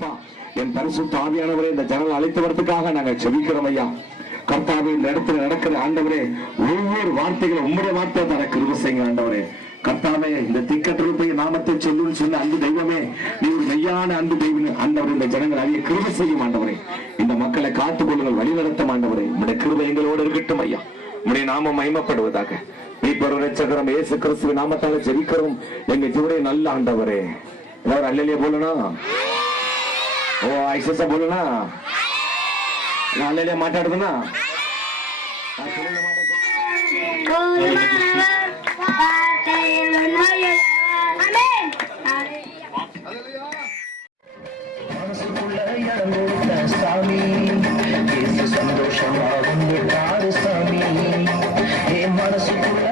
அப்பா என் பரிசுத்த ஆவியானவரே இந்த ஜனங்கள் அழைத்து வரதுக்காக நாங்கள் செபிக்கிறோம் ஐயா. கர்த்தாவே இந்த இடத்துல நடக்கிற ஆண்டவரே ஒவ்வொரு வார்த்தைகளும் உங்களுடைய வார்த்தை தர கிருபை செய்யுங்க ஆண்டவரே. கர்த்தாவே இந்த திக்கற்ற நாமத்தை சொல்லுன்னு சொன்ன அன்பு தெய்வமே, நீ ஒரு மெய்யான அன்பு தெய்வம் ஆண்டவரே. இந்த ஜனங்கள் அதிக கிருபை செய்யும் ஆண்டவரே. இந்த மக்களை காத்துக் கொள்ளுங்கள், வழி நடத்தும் ஆண்டவரே. உடைய கிருபை எங்களோடு இருக்கட்டும் ஐயா. உடைய நாமம் மகிமைப்படுவதாக. மீட்பர் இரட்சகரும் இயேசு கிறிஸ்துவின் நாமத்தால ஜெபிக்கிறோம் எங்க ஜீவனுடைய நல்ல ஆண்டவரே. எல்லாரும் அல்லேலூயா போலனா, ஓ ஐசஸா போலனா, அல்லேலூயா மாட்டாடுதுனா சந்தோஷமாக சாமி மனசுக்குள்ள